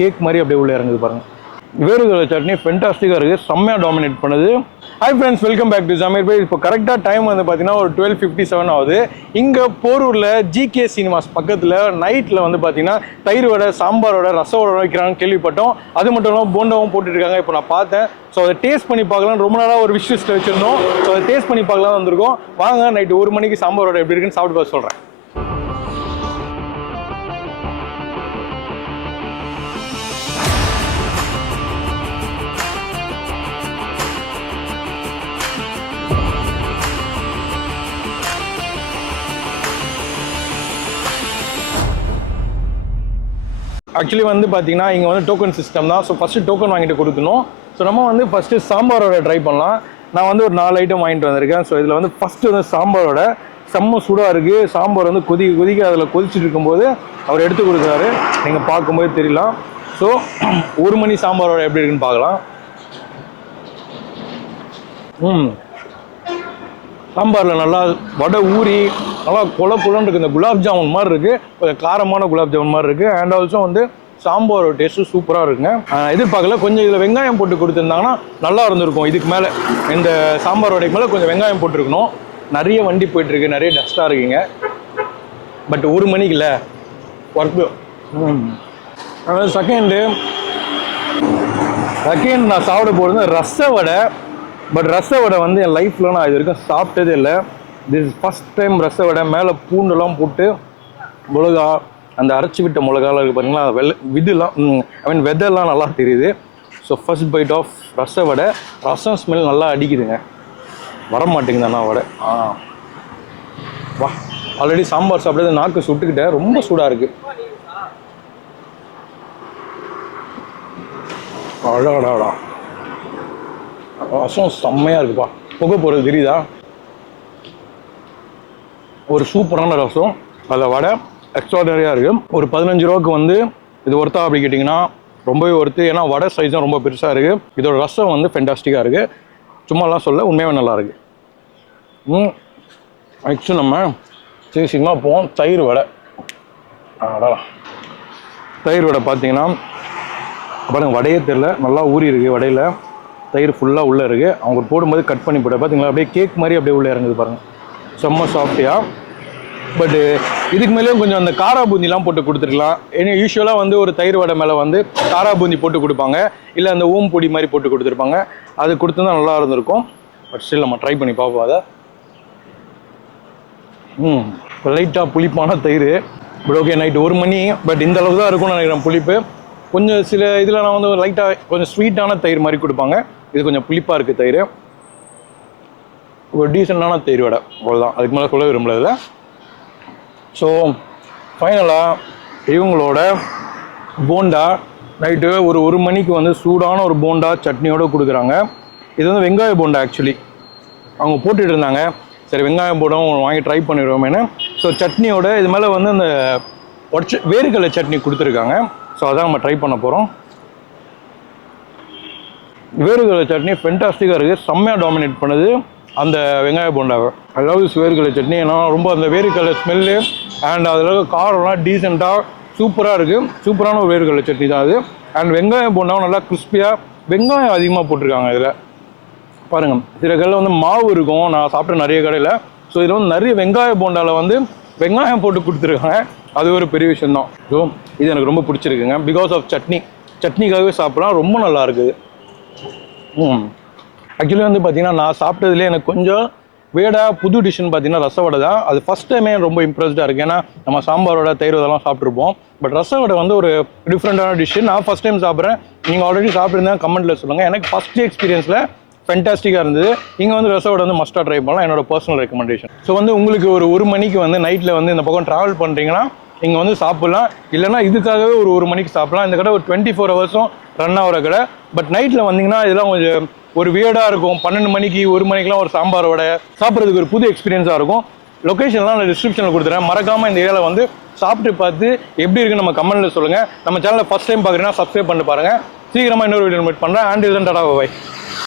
Cake மாதிரி அப்படியே உள்ளே இறங்குது பாருங்கள். வேர்க்கடலை சட்னி ஃபென்டாஸ்டிக்காக இருக்குது, செம்மையாக டாமினேட் பண்ணுது. Hi friends, welcome back to Jameer Bhai. இப்போ கரெக்டாக டைம் வந்து பார்த்தீங்கன்னா ஒரு 12:57 ஆகுது. இங்கே போரூரில் ஜிகே சினிமாஸ் பக்கத்தில் நைட்டில் வந்து பார்த்தீங்கன்னா தயிர் வடை, சாம்பார் வடை, ரச வடை வைக்கிறாங்கன்னு கேள்விப்பட்டோம். அது மட்டும் இல்லாமல் போண்டாவும் போட்டுருக்காங்க. இப்போ நான் பார்த்தேன். ஸோ அதை டேஸ்ட் பண்ணி பார்க்கலாம். ரொம்ப நாளாக ஒரு விஷ் லிஸ்ட்டில் வச்சுருந்தோம். ஸோ அதை டேஸ்ட் பண்ணி பார்க்கலாம் வந்திருக்கோம். வாங்க நைட்டு 1 மணிக்கு சாம்பார் வடை எப்படி இருக்குன்னு சாப்பிட்டு பார்த்து சொல்கிறேன். ஆக்சுவலி வந்து பார்த்தீங்கன்னா இங்கே வந்து டோக்கன் சிஸ்டம் தான். ஸோ ஃபஸ்ட்டு டோக்கன் வாங்கிட்டு கொடுக்கணும். ஸோ நம்ம வந்து ஃபஸ்ட்டு சாம்பாரோட ட்ரை பண்ணலாம். நான் வந்து ஒரு 4 ஐட்டம் வாங்கிட்டு வந்திருக்கேன். ஸோ இதில் வந்து ஃபஸ்ட்டு வந்து சாம்பாரோட செம்ம சூடாக இருக்குது. சாம்பார் வந்து கொதிக்க அதில் கொதிச்சுட்டு இருக்கும்போது அவர் எடுத்து கொடுக்குறாரு. நீங்கள் பார்க்கும்போது தெரியலாம். ஸோ 1 மணி சாம்பாரோட எப்படி இருக்குன்னு பார்க்கலாம். சாம்பாரில் நல்லா வடை ஊறி நல்லா குழன்னு இருக்குது. இந்த குலாப் ஜாமுன் மாதிரி இருக்குது, கொஞ்சம் காரமான குலாப் ஜாமுன் மாதிரி இருக்குது. அண்ட் ஆல்சோ வந்து சாம்பாரோட டேஸ்ட்டு சூப்பராக இருக்குங்க. எதிர்பார்க்கல. கொஞ்சம் இதில் வெங்காயம் போட்டு கொடுத்துருந்தாங்கன்னா நல்லா இருந்திருக்கும். இதுக்கு மேலே இந்த சாம்பாரோடைக்கு மேலே கொஞ்சம் வெங்காயம் போட்டிருக்கணும். நிறைய வண்டி போயிட்டுருக்கு, நிறைய டஸ்ட்டாக இருக்குங்க. பட் 1 மணிக்கு இல்லை ஒர்க்கு. அதாவது செகண்ட் நான் சாப்பிட போகிறது ரச வடை. பட் ரச வடை வந்து என் லைஃப்பில் நான் இது வரைக்கும் சாப்பிட்டதே இல்லை. திஸ் இஸ் ஃபஸ்ட் டைம் ரச வடை. மேலே பூண்டெல்லாம் போட்டு மிளகா, அந்த அரைச்சி விட்ட மிளகாலாம் இருக்குது பார்த்தீங்களா, இதெல்லாம் வெதெல்லாம் நல்லா தெரியுது. ஸோ ஃபஸ்ட் பைட் ஆஃப் ரச வடை. ரசம் ஸ்மெல் நல்லா அடிக்குதுங்க, வரமாட்டேங்குது அண்ணா வடை. வா, ஆல்ரெடி சாம்பார் சாப்பிட்டது நாக்கு சுட்டுக்கிட்டேன், ரொம்ப சூடாக இருக்குது. அழகாடா, ரசம் செம்மையாக இருக்குப்பா. புகை போகிறது தெரியுதா? ஒரு சூப்பரான ரசம். அதில் வடை எக்ஸ்ட்ராடனரியாக இருக்குது. ஒரு 15 ரூபாய்க்கு வந்து இது ஒர்த்தா அப்படி கேட்டிங்கன்னா ரொம்பவே ஒர்த்து. ஏன்னா வடை சைஸும் ரொம்ப பெருசாக இருக்குது. இதோட ரசம் வந்து ஃபென்டாஸ்டிக்காக இருக்குது. சும்மாலாம் சொல்ல, உண்மையாகவே நல்லாயிருக்கு. நெக்ஸ்ட்டு நம்ம சீக்கிரமாக போவோம். தயிர் வடை. தயிர் வடை பார்த்தீங்கன்னா பாருங்கள், வடையே தெரில, நல்லா ஊறி இருக்குது. வடையில் தயிர் ஃபுல்லாக உள்ளே இருக்குது. அவங்க போடும்போது கட் பண்ணி போட பார்த்தீங்களா, அப்படியே கேக் மாதிரி அப்படியே உள்ளே இறங்குது பாருங்கள், செம்ம சாஃப்டியாக. பட்டு இதுக்கு மேலேயும் கொஞ்சம் அந்த காரா பூந்திலாம் போட்டு கொடுத்துருக்கலாம். ஏன்னா யூஸ்வலாக வந்து ஒரு தயிர் வடை மேலே வந்து காரா பூந்தி போட்டு கொடுப்பாங்க, இல்லை அந்த ஓம் பொடி மாதிரி போட்டு கொடுத்துருப்பாங்க. அது கொடுத்துருந்தா நல்லா இருந்திருக்கும். பட் ஸ்டில் நம்ம ட்ரை பண்ணி பார்ப்போம் அதை. லைட்டாக புளிப்பான தயிர். பட் ஓகே, நைட்டு 1 மணி. பட் இந்த அளவுக்கு தான் இருக்கும்னு நினைக்கிறேன் புளிப்பு. கொஞ்சம் சில இதில் நான் வந்து லைட்டாக கொஞ்சம் ஸ்வீட்டான தயிர் மாதிரி கொடுப்பாங்க. இது கொஞ்சம் புளிப்பாக இருக்குது தயிர். ஒரு டீசெண்டான தயிர் வடை, அவ்வளோதான். அதுக்கு மேலே சொல்ல விரும்பல. ஸோ ஃபைனலாக இவங்களோட போண்டா நைட்டு ஒரு 1 மணிக்கு வந்து சூடான ஒரு போண்டா சட்னியோடு கொடுக்குறாங்க. இது வந்து வெங்காய போண்டா. ஆக்சுவலி அவங்க போட்டுட்டு இருந்தாங்க, சரி வெங்காயம் போண்டவும் வாங்கி ட்ரை பண்ணிடுவோமேனு. ஸோ சட்னியோட இது மேலே வந்து அந்த வேர்க்கடலை சட்னி கொடுத்துருக்காங்க. ஸோ அதான் நம்ம ட்ரை பண்ண போகிறோம். வேர்க்கடலை சட்னி ஃபென்டாஸ்டிக்காக இருக்குது, செம்மையாக டாமினேட் பண்ணுது அந்த வெங்காய போண்டாவை. ஐ லவ் திஸ் வேர்க்கடலை சட்னி. ஏன்னா ரொம்ப அந்த வேர்க்கடலை ஸ்மெல்லு அண்ட் அதில் காரம்லாம் டீசெண்டாக சூப்பராக இருக்குது. சூப்பரான ஒரு வேர்க்கடலை சட்னி தான் அது. அண்ட் வெங்காய போண்டாவும் நல்லா கிறிஸ்பியாக, வெங்காயம் அதிகமாக போட்டிருக்காங்க இதில் பாருங்கள். சில கடையில் வந்து மாவு இருக்கும், நான் சாப்பிட்ட நிறைய கடையில். ஸோ இதில் வந்து நிறைய வெங்காய போண்டாவில் வந்து வெங்காயம் போட்டு கொடுத்துருக்காங்க. அது ஒரு பெரிய விஷயந்தான். ஸோ இது எனக்கு ரொம்ப பிடிச்சிருக்குங்க. பிகாஸ் ஆஃப் சட்னிக்காகவே சாப்பிட்லாம், ரொம்ப நல்லா இருக்குது. ஆக்சுவலி வந்து பார்த்தீங்கன்னா நான் சாப்பிட்டதுலேயே எனக்கு கொஞ்சம் வேடாக புது டிஷ்ஷுன்னு பார்த்தீங்கன்னா ரச வடை தான். அது ஃபஸ்ட் டைமே ரொம்ப இம்ப்ரெஸ்டாக இருக்குது. ஏன்னா நம்ம சாம்பாரோட தயிர் இதெல்லாம் சாப்பிட்ருப்போம். பட் ரச வடை வந்து ஒரு டிஃப்ரெண்ட்டான டிஷ்ஷு. நான் ஃபஸ்ட் டைம் சாப்பிட்றேன். நீங்கள் ஆல்ரெடி சாப்பிட்ருந்தேன், கமெண்ட்டில் சொல்லுங்கள். எனக்கு ஃபஸ்ட் எக்ஸ்பீரியன்ஸில் ஃபென்டாஸ்டிக்காக இருந்தது. நீங்கள் வந்து ரச வடை வந்து மஸ்ட்டாக ட்ரை பண்ணலாம், என்னோட பர்சனல் ரெக்கமெண்டேஷன். ஸோ வந்து உங்களுக்கு ஒரு 1 மணிக்கு வந்து நைட்டில் வந்து இந்த பக்கம் ட்ராவல் பண்ணுறீங்கன்னா இங்கே வந்து சாப்பிட்லாம். இல்லைனா இதுக்காகவே ஒரு 1 மணிக்கு சாப்பிட்லாம். இந்த கடை ஒரு 24 ஹவர்ஸும் ரன் ஆகிற கடை. பட் நைட்டில் வந்தீங்கன்னா இதெல்லாம் கொஞ்சம் ஒரு வியர்டாக இருக்கும். 12 மணிக்கு 1 மணிக்கெலாம் ஒரு சாம்பார் வடை சாப்பிட்றதுக்கு ஒரு புது எக்ஸ்பீரியன்ஸாக இருக்கும். லொக்கேஷன்லாம் நான் டிஸ்கிரிப்ஷனில் கொடுத்துறேன். மறக்காமல் இந்த ஏரியாவில் வந்து சாப்பிட்டு பார்த்து எப்படி இருக்குன்னு நம்ம கமெண்ட்டில் சொல்லுங்கள். நம்ம சேனலை ஃபஸ்ட் டைம் பார்க்குறீங்கன்னா சப்ஸ்கிரைப் பண்ணி பாருங்கள். சீக்கிரமாக இன்னொரு வீடியோ மீட் பண்ணுறேன். அண்ட் இதுதான் டாடா பை.